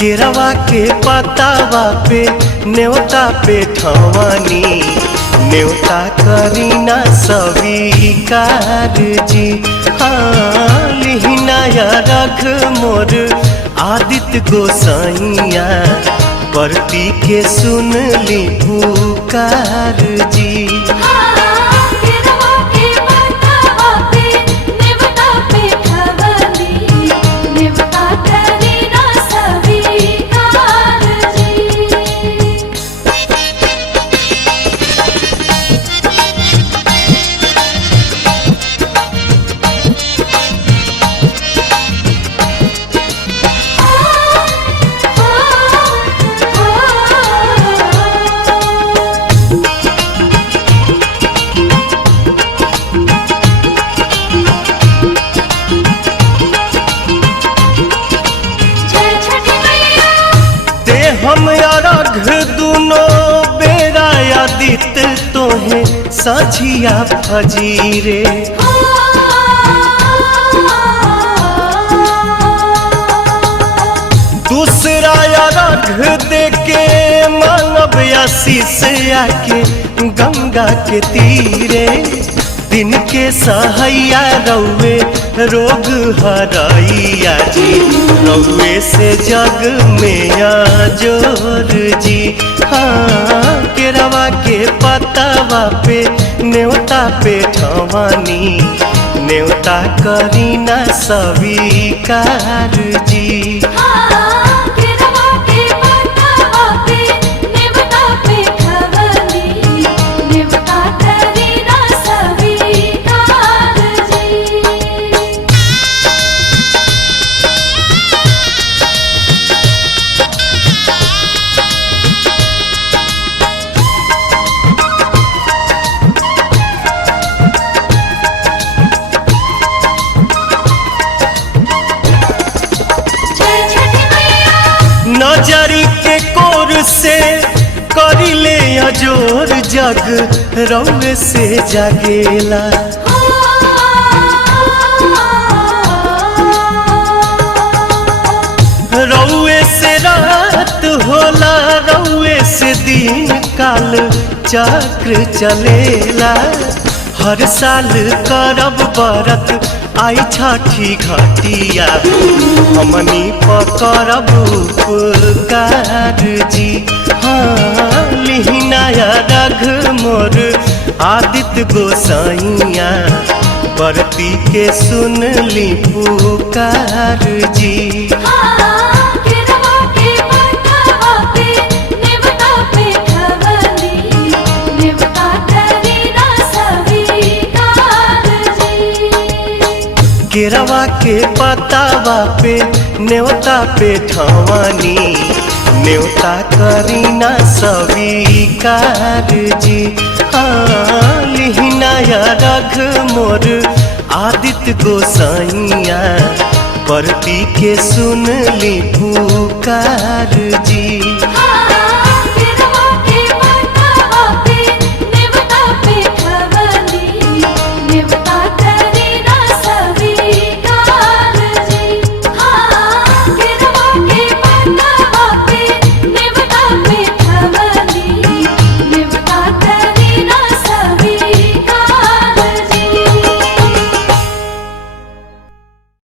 केरवा के पतावा पे न्योता पे ठवानी न्योता करीना स्वीकार जी। हाँ लिहिनाया रख मोर आदित्य गोसाइया परती के सुन ली पुकार जी। हम अरघ दुनो बेरा आदित्य तोहे साझिया फजीरे। दूसरा अरघ देके मानव आशीष आके गंगा के तीरे। दिन के सहैया रौवे रोग हराइया जी रौवे से जग में जोर जी। हाँ केरवा के पतावा पे न्योता पे ठवानी न्योता करीना स्वीकार जी। नजरी के कोर से करिले अजोर जग रौवे से जागेला। रौवे से रात होला रौवे से दिन काल चक्र चलेला। हर साल करब बरत आई छठी घटिया हमनी पकड़ब उपकार जी। हाँ लिहिनाया रघ मोर आदित्य गोसाइया परती के सुन ली पुकार जी। केरवा के पतावा पे न्योता पे ठवानी न्योता करीना स्वीकार जी। हाँ लिहिनाया रघ मोर आदित्य गोसाइया परती के सुन ली पुकार जी।